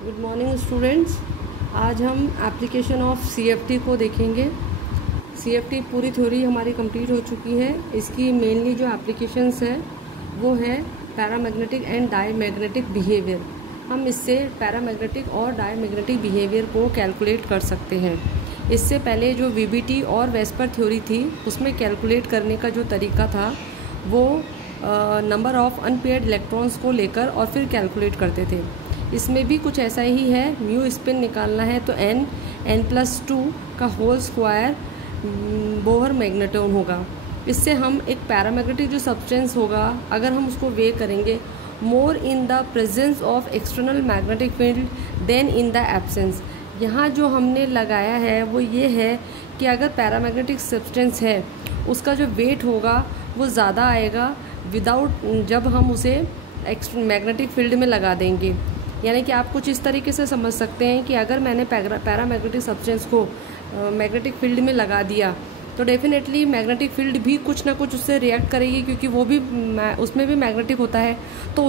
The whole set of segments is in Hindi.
Good morning students. आज हम एप्लीकेशन ऑफ सीएफटी को देखेंगे। सीएफटी पूरी थ्योरी हमारी कंप्लीट हो चुकी है। इसकी मेनली जो एप्लीकेशंस है वो है पैरामैग्नेटिक एंड डायमैग्नेटिक बिहेवियर। हम इससे पैरामैग्नेटिक और डायमैग्नेटिक बिहेवियर को कैलकुलेट कर सकते हैं। इससे पहले जो वीबीटी और वेस्पर थ्योरी थी उसमें कैलकुलेट करने का जो तरीका था वो नंबर ऑफ़ अनपेयर्ड इलेक्ट्रॉन्स को लेकर और फिर कैलकुलेट करते थे। इसमें भी कुछ ऐसा ही है। म्यू स्पिन निकालना है तो n+2 का होल स्क्वायर बोहर मैग्नेट्रॉन होगा। इससे हम एक पैरामैग्नेटिक जो सब्सटेंस होगा अगर हम उसको वे करेंगे more in the presence of external magnetic field then in the absence. यहाँ जो हमने लगाया है वो ये है कि अगर पैरामैग्नेटिक सब्सटेंस है उसका जो वेट होगा वो ज़्यादा आएगा विदाउट जब हम उसे मैग्नेटिक फील्ड में लगा देंगे। यानी कि आप कुछ इस तरीके से समझ सकते हैं कि अगर मैंने पैरामैग्नेटिक सब्सटेंस को मैग्नेटिक फील्ड में लगा दिया तो डेफिनेटली मैग्नेटिक फील्ड भी कुछ ना कुछ उससे रिएक्ट करेगी, क्योंकि वो भी उसमें भी मैग्नेटिक होता है, तो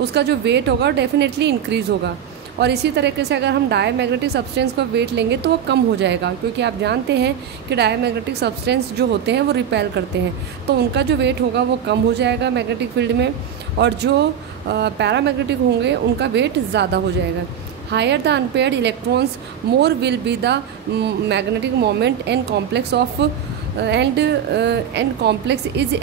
उसका जो वेट होगा डेफिनेटली इंक्रीज़ होगा। और इसी तरीके से अगर हम डायमैग्नेटिक सब्सटेंस का वेट लेंगे तो वो कम हो जाएगा, क्योंकि आप जानते हैं कि डायमैग्नेटिक सब्सटेंस जो होते हैं वो रिपेल करते हैं, तो उनका जो वेट होगा वो कम हो जाएगा मैग्नेटिक फील्ड में, और जो पैरामैग्नेटिक होंगे उनका वेट ज़्यादा हो जाएगा। Higher the unpaired electrons more will be the magnetic moment and complex of and complex is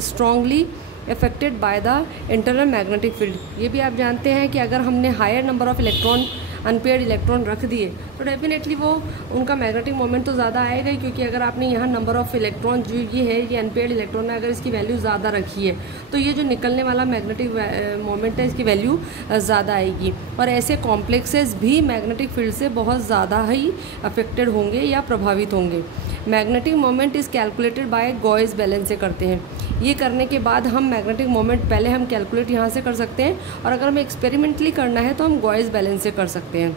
strongly affected by the internal magnetic field. ये भी आप जानते हैं कि अगर हमने higher number of electron unpaired electron रख दिए तो डेफिनेटली वो उनका मैग्नेटिक मोमेंट तो ज़्यादा आएगा ही, क्योंकि अगर आपने यहाँ नंबर ऑफ इलेक्ट्रॉन जो ये अनपेयर्ड इलेक्ट्रॉन है अगर इसकी वैल्यू ज़्यादा रखी है तो ये जो निकलने वाला मैग्नेटिक मोमेंट है इसकी वैल्यू ज़्यादा आएगी। और ऐसे कॉम्प्लेक्सेस भी मैग्नेटिक फील्ड से बहुत ज़्यादा ही अफेक्टेड होंगे या प्रभावित होंगे। Magnetic moment is calculated by Gauss balance से करते हैं। ये करने के बाद हम मैग्नेटिक मोमेंट पहले हम कैलकुलेट यहाँ से कर सकते हैं, और अगर हमें एक्सपेरिमेंटली करना है तो हम गॉस बैलेंस से कर सकते हैं।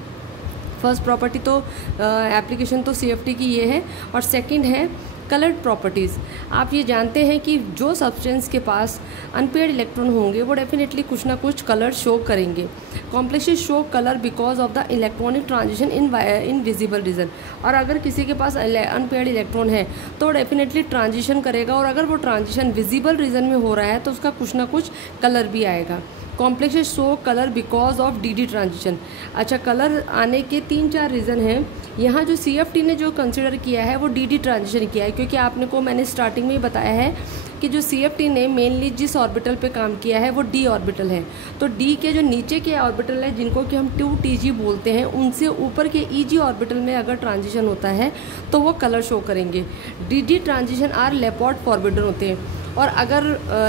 फर्स्ट प्रॉपर्टी तो एप्लीकेशन तो सीएफटी की ये है, और सेकंड है कलर्ड प्रॉपर्टीज़। आप ये जानते हैं कि जो सब्सटेंस के पास अनपेयर्ड इलेक्ट्रॉन होंगे वो डेफिनेटली कुछ ना कुछ कलर शो करेंगे। Complexes show colour because of the electronic transition in visible region. और अगर किसी के पास अनपेयर्ड इलेक्ट्रॉन है तो डेफिनेटली ट्रांजिशन करेगा, और अगर वो ट्रांजिशन विजिबल रीजन में हो रहा है तो उसका कुछ ना कुछ कलर भी आएगा। Complexes show colour because of D transition. अच्छा, कलर आने के 3-4 रीज़न हैं। यहाँ जो सीएफटी ने जो कंसिडर किया है वो डी ट्रांजिशन किया है, क्योंकि मैंने स्टार्टिंग में ही बताया है कि जो सीएफटी ने मेनली जिस ऑर्बिटल पे काम किया है वो डी ऑर्बिटल है। तो डी के जो नीचे के ऑर्बिटल है जिनको कि हम 2Tg बोलते हैं, उनसे ऊपर के Eg ऑर्बिटल में अगर ट्रांजिशन होता है तो वो कलर शो करेंगे। डी ट्रांजिशन आर लेपॉर्ट फॉरबिडन होते हैं, और अगर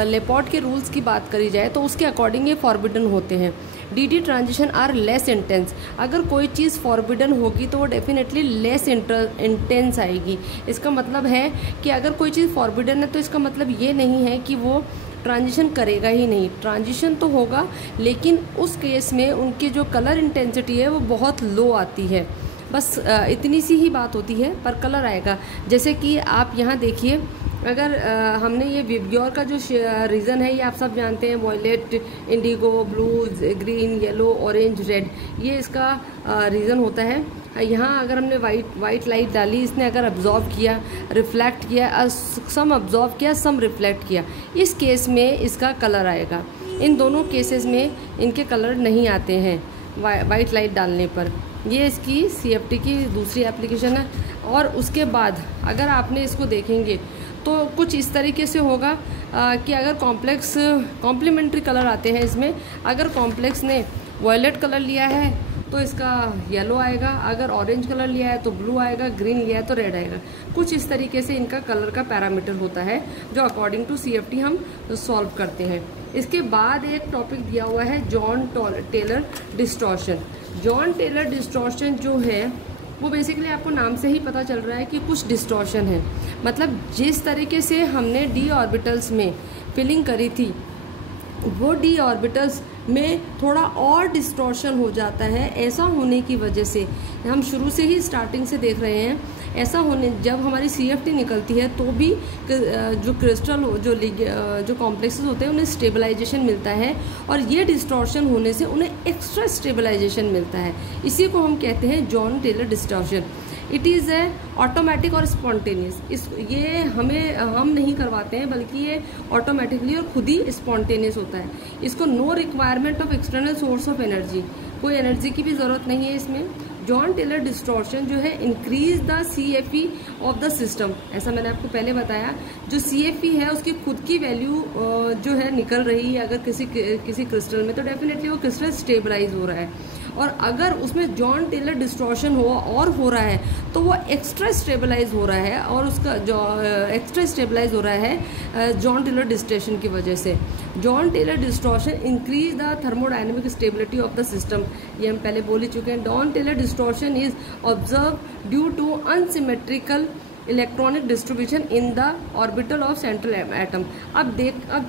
लेपॉर्ट के रूल्स की बात करी जाए तो उसके अकॉर्डिंग ये फॉरबिडन होते हैं। D transition are less intense. अगर कोई चीज़ फॉरबिडन होगी तो वो डेफिनेटली लेस इंटेंस आएगी। इसका मतलब है कि अगर कोई चीज़ फॉरबिडन है तो इसका मतलब ये नहीं है कि वो ट्रांजिशन करेगा ही नहीं, ट्रांजिशन तो होगा, लेकिन उस केस में उनकी जो कलर इंटेंसिटी है वो बहुत लो आती है। बस इतनी सी ही बात होती है, पर कलर आएगा। जैसे कि आप यहाँ देखिए, अगर हमने ये विबग्योर का जो रीज़न है ये आप सब जानते हैं, violet, indigo, blue, green, yellow, orange, red, ये इसका रीज़न होता है। यहाँ अगर हमने वाइट लाइट डाली, इसने अगर अब्जॉर्ब किया, रिफ्लेक्ट किया, सम अब्जॉर्ब किया, सम रिफ्लेक्ट किया, इस केस में इसका कलर आएगा। इन दोनों केसेस में इनके कलर नहीं आते हैं वाइट लाइट डालने पर। ये इसकी सीएफटी की दूसरी एप्लीकेशन है। और उसके बाद अगर आपने इसको देखेंगे तो कुछ इस तरीके से होगा कि अगर कॉम्प्लीमेंट्री कलर आते हैं इसमें, अगर कॉम्प्लेक्स ने वॉयलेट कलर लिया है तो इसका येलो आएगा, अगर ऑरेंज कलर लिया है तो ब्लू आएगा, ग्रीन लिया है तो रेड आएगा। कुछ इस तरीके से इनका कलर का पैरामीटर होता है जो अकॉर्डिंग टू सीएफटी हम सॉल्व करते हैं। इसके बाद एक टॉपिक दिया हुआ है Jahn Teller distortion. Jahn Teller distortion जो है वो बेसिकली आपको नाम से ही पता चल रहा है कि कुछ डिस्टॉर्शन है। मतलब जिस तरीके से हमने डी ऑर्बिटल्स में फिलिंग करी थी वो डी ऑर्बिटल्स में थोड़ा और डिस्टॉर्शन हो जाता है। ऐसा होने की वजह से हम शुरू से ही स्टार्टिंग से देख रहे हैं ऐसा होने जब हमारी CFT निकलती है तो भी जो क्रिस्टल जो कॉम्प्लेक्सेस होते हैं उन्हें स्टेबलाइजेशन मिलता है, और ये डिस्टॉर्शन होने से उन्हें एक्स्ट्रा स्टेबलाइजेशन मिलता है। इसी को हम कहते हैं Jahn Teller distortion. It is a automatic और स्पॉन्टेनियस। ये हम नहीं करवाते हैं, बल्कि ये ऑटोमेटिकली और खुद ही स्पॉन्टेनियस होता है। इसको no requirement of external source of energy, कोई एनर्जी की भी ज़रूरत नहीं है इसमें। जॉन टेलर डिस्टॉर्शन जो है increase the CFE of the system. ऐसा मैंने आपको पहले बताया, जो CFE है उसकी खुद की वैल्यू जो है निकल रही है अगर किसी क्रिस्टल में, तो डेफिनेटली वो क्रिस्टल स्टेबलाइज हो रहा है। और अगर उसमें जॉन टेलर डिस्टॉर्शन हो रहा है तो वो एक्स्ट्रा स्टेबलाइज हो रहा है, और उसका जो एक्स्ट्रा स्टेबलाइज हो रहा है जॉन टेलर डिस्टॉर्शन की वजह से। Jahn Teller distortion increase the thermodynamic stability of the system, ये हम पहले बोल ही चुके हैं। Jahn Teller distortion is observe due to unsymmetrical electronic distribution in the orbital of central atom. अब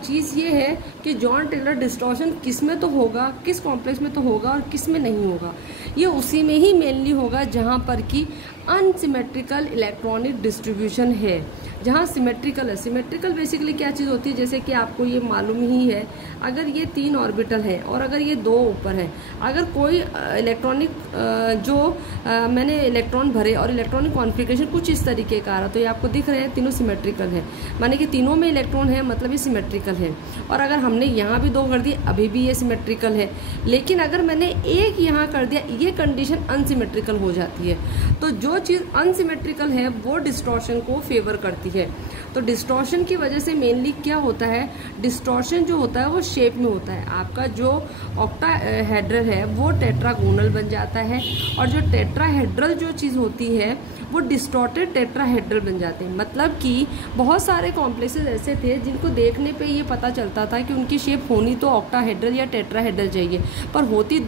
चीज़ ये है कि जॉन टेलर डिस्टॉर्शन किस में तो होगा, किस कॉम्प्लेक्स में तो होगा और किस में नहीं होगा। ये उसी में ही मेनली होगा जहाँ पर कि अनसिमेट्रिकल इलेक्ट्रॉनिक डिस्ट्रीब्यूशन है। जहाँ सिमेट्रिकल है, सिमेट्रिकल बेसिकली क्या चीज़ होती है, जैसे कि आपको ये मालूम ही है, अगर ये 3 ऑर्बिटल है और अगर ये 2 ऊपर है, अगर कोई इलेक्ट्रॉनिक मैंने इलेक्ट्रॉन भरे और इलेक्ट्रॉनिक कॉन्फ़िगरेशन कुछ इस तरीके का आ रहा, तो ये आपको दिख रहे हैं तीनों सिमेट्रिकल है, माने कि तीनों में इलेक्ट्रॉन है, मतलब ये सिमेट्रिकल है। और अगर हमने यहाँ भी 2 कर दिए, अभी भी ये सिमेट्रिकल है। लेकिन अगर मैंने 1 यहाँ कर दिया, ये कंडीशन अनसिमेट्रिकल हो जाती है। तो जो चीज़ अनसिमेट्रिकल है वो डिस्टॉर्शन को फेवर करती है। तो डिस्टॉर्शन की वजह से मेनली क्या होता है, डिस्टॉर्शन जो होता है वो शेप में होता है। आपका जो ऑक्टाहेड्रल है वो टेट्रागोनल बन जाता है, और जो टेट्राहेड्रल जो चीज़ होती है वो डिस्टॉर्टेड टेट्राहेड्रल बन जाते हैं। मतलब कि बहुत सारे कॉम्प्लेक्सेस ऐसे थे जिनको देखने पे ये पता चलता था कि उनकी शेप होनी तो ऑक्टाहेड्रल या टेट्राहेड्रल चाहिए, पर होती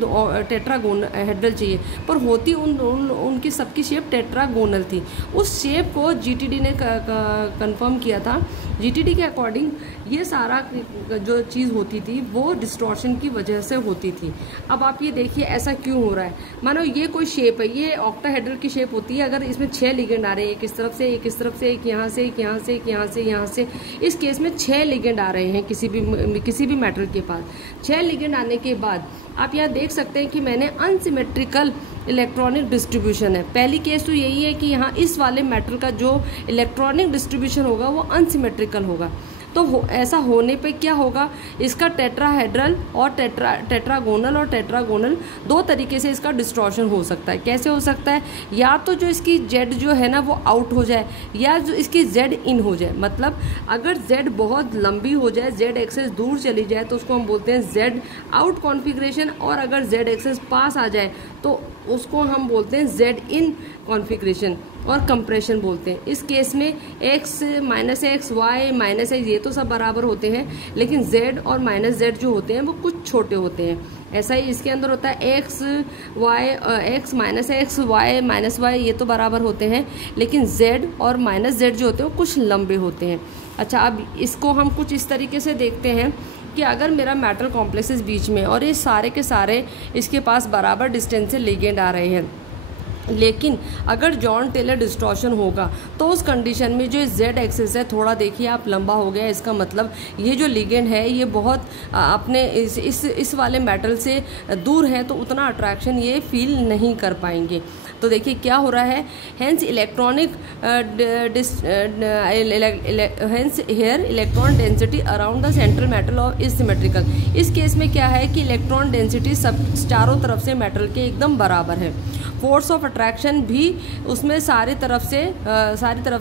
टेट्रागोनहेड्रल चाहिए, पर होती उनकी सबकी शेप टेट्रागोनल थी। उस शेप को GTD ने कंफर्म किया था। GTD के अकॉर्डिंग ये सारा जो चीज़ होती थी वो डिस्टॉर्शन की वजह से होती थी। अब आप ये देखिए ऐसा क्यों हो रहा है। मानो ये कोई शेप है, ये ऑक्टाहेड्रल की शेप होती है, अगर इसमें 6 लिगेंड आ रहे हैं, एक इस तरफ से, एक इस तरफ से, एक यहाँ से, एक यहाँ से, एक यहाँ से, यहाँ से। इस केस में 6 लिगेंड आ रहे हैं किसी भी मेटल के पास। 6 लिगेंड आने के बाद आप यहाँ देख सकते हैं कि मैंने अनसिमेट्रिकल इलेक्ट्रॉनिक डिस्ट्रीब्यूशन है। पहली केस तो यही है कि यहाँ इस वाले मेटल का जो इलेक्ट्रॉनिक डिस्ट्रीब्यूशन होगा वो अनसिमेट्रिकल होगा। तो ऐसा होने पे क्या होगा, इसका टेट्राहेड्रल और टेट्रागोनल 2 तरीके से इसका डिस्टॉर्शन हो सकता है। कैसे हो सकता है, या तो जो इसकी Z जो है ना वो आउट हो जाए, या जो इसकी Z इन हो जाए। मतलब अगर Z बहुत लंबी हो जाए, Z एक्सेस दूर चली जाए, तो उसको हम बोलते हैं Z आउट कॉन्फ़िगरेशन, और अगर Z एक्सेस पास आ जाए तो उसको हम बोलते हैं Z इन कॉन्फ़िगरेशन और कंप्रेशन बोलते हैं। इस केस में x, -x, y, -x ये तो सब बराबर होते हैं, लेकिन z और -z जो होते हैं वो कुछ छोटे होते हैं। ऐसा ही इसके अंदर होता है x, -x, y, -y ये तो बराबर होते हैं, लेकिन z और -z जो होते हैं वो कुछ लंबे होते हैं। अच्छा, अब इसको हम कुछ इस तरीके से देखते हैं कि अगर मेरा मेटल कॉम्प्लेक्सेस बीच में और ये सारे के सारे इसके पास बराबर डिस्टेंस से लिगेंड आ रहे हैं, लेकिन अगर जॉन टेलर डिस्टॉर्शन होगा तो उस कंडीशन में जो Z एक्सिस है थोड़ा देखिए आप लंबा हो गया। इसका मतलब ये जो लिगेंड है ये बहुत अपने इस वाले मेटल से दूर है, तो उतना अट्रैक्शन ये फील नहीं कर पाएंगे। तो देखिए क्या हो रहा है, hence electronic hence here electron density around the central metal of is symmetrical. इस केस में क्या है कि इलेक्ट्रॉन डेंसिटी सब चारों तरफ से मेटल के एकदम बराबर है। फोर्स ऑफ अट्रैक्शन भी उसमें सारी तरफ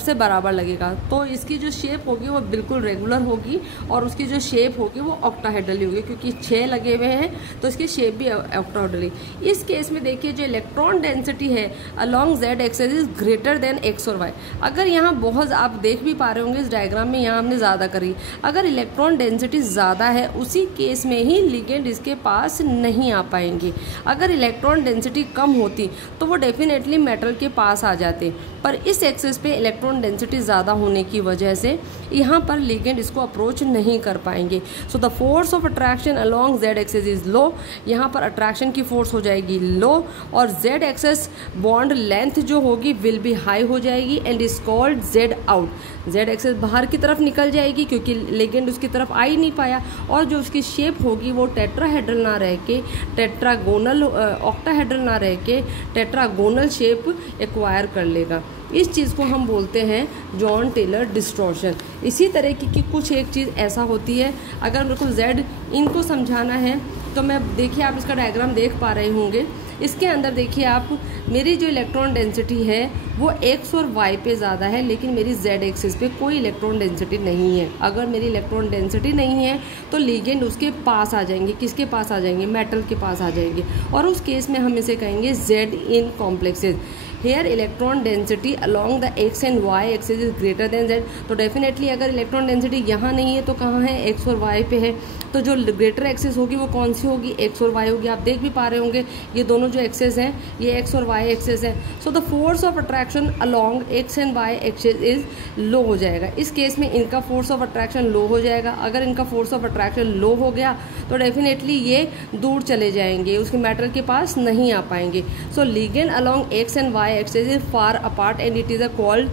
से बराबर लगेगा। तो इसकी जो शेप होगी वो बिल्कुल रेगुलर होगी, और उसकी जो शेप होगी वो ऑक्टाहेड्रल होगी, क्योंकि 6 लगे हुए हैं तो इसकी शेप भी ऑक्टाहेड्रल। इस केस में देखिए जो इलेक्ट्रॉन डेंसिटी है along Z axis is greater then x और y। अगर यहाँ बहुत आप देख भी पा रहे होंगे इस डायग्राम में, यहाँ हमने ज़्यादा करी। अगर इलेक्ट्रॉन डेंसिटी ज़्यादा है उसी केस में ही लिगेंड इसके पास नहीं आ पाएंगे। अगर इलेक्ट्रॉन डेंसिटी कम होती तो वो डेफिनेटली डेफिनेटली मेटल के पास आ जाते, पर इस एक्सिस पे इलेक्ट्रॉन डेंसिटी ज़्यादा होने की वजह से यहाँ पर लिगेंड इसको अप्रोच नहीं कर पाएंगे। सो the force of attraction along Z axis is लो, यहाँ पर अट्रैक्शन की फोर्स हो जाएगी लो, और जेड एक्सिस बॉन्ड लेंथ जो होगी विल बी हाई हो जाएगी and is called Z out. Z axis बाहर की तरफ निकल जाएगी क्योंकि लिगेंड उसकी तरफ आ ही नहीं पाया, और जो उसकी शेप होगी वो टेट्राहेड्रल ना रह के टेट्रागोनल, ऑक्टाहेड्रल ना रह के टेट्रागोनल शेप एक्वायर कर लेगा। इस चीज़ को हम बोलते हैं जॉन टेलर डिस्टॉर्शन। इसी तरह की कुछ एक चीज़ ऐसा होती है, अगर मेरे को जेड इनको समझाना है तो मैं, देखिए आप इसका डायग्राम देख पा रहे होंगे, इसके अंदर देखिए आप, मेरी जो इलेक्ट्रॉन डेंसिटी है वो एक्स और वाई पे ज़्यादा है, लेकिन मेरी जेड एक्सिस पे कोई इलेक्ट्रॉन डेंसिटी नहीं है। अगर मेरी इलेक्ट्रॉन डेंसिटी नहीं है तो लिगेंड उसके पास आ जाएंगे। किसके पास आ जाएंगे? मेटल के पास आ जाएंगे, और उस केस में हम इसे कहेंगे Z in complexes. Here electron density along the X and Y axis is greater than Z. तो डेफिनेटली अगर इलेक्ट्रॉन डेंसिटी यहाँ नहीं है तो कहाँ है? एक्स और वाई पे है। तो जो ग्रेटर एक्सिस होगी वो कौन सी होगी? एक्स और वाई होगी। आप देख भी पा रहे होंगे ये दोनों जो एक्सिस हैं ये एक्स और वाई एक्सिस है। So the force of attraction along x and Y axis is low हो जाएगा। इस केस में इनका फोर्स ऑफ अट्रैक्शन लो हो जाएगा। अगर इनका फोर्स ऑफ अट्रैक्शन लो हो गया तो डेफिनेटली ये दूर चले जाएंगे, उसके मेटल के पास नहीं आ पाएंगे। So ligand along x and Y axis is far apart and it is called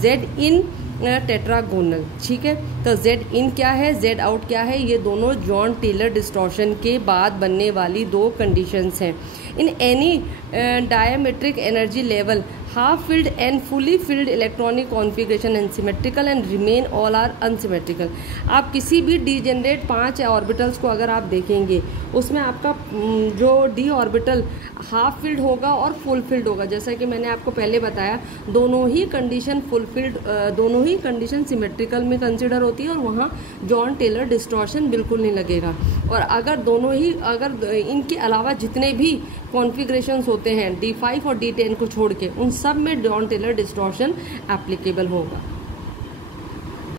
z in tetragonal. ठीक है, तो जेड इन क्या है, जेड आउट क्या है, ये दोनों जॉन टेलर डिस्टॉर्शन के बाद बनने वाली दो कंडीशंस हैं। In any diametric energy level half filled and fully filled electronic configuration and symmetrical and remain all are unsymmetrical. आप किसी भी डीजेनरेट 5 ऑर्बिटल्स को अगर आप देखेंगे उसमें आपका जो डी ऑर्बिटल हाफ फिल्ड होगा और फुल फिल्ड होगा। जैसा कि मैंने आपको पहले बताया, दोनों ही कंडीशन फुलफिल्ड, दोनों ही कंडीशन सिमेट्रिकल में कंसिडर होती है और वहाँ जॉन टेलर डिस्टॉर्शन बिल्कुल नहीं लगेगा। और अगर दोनों ही, अगर इनके अलावा जितने भी कॉन्फ़िगरेशंस होते हैं D5 और D10 को छोड़ के, उन सब में जॉन टेलर डिस्टॉर्शन एप्लीकेबल होगा।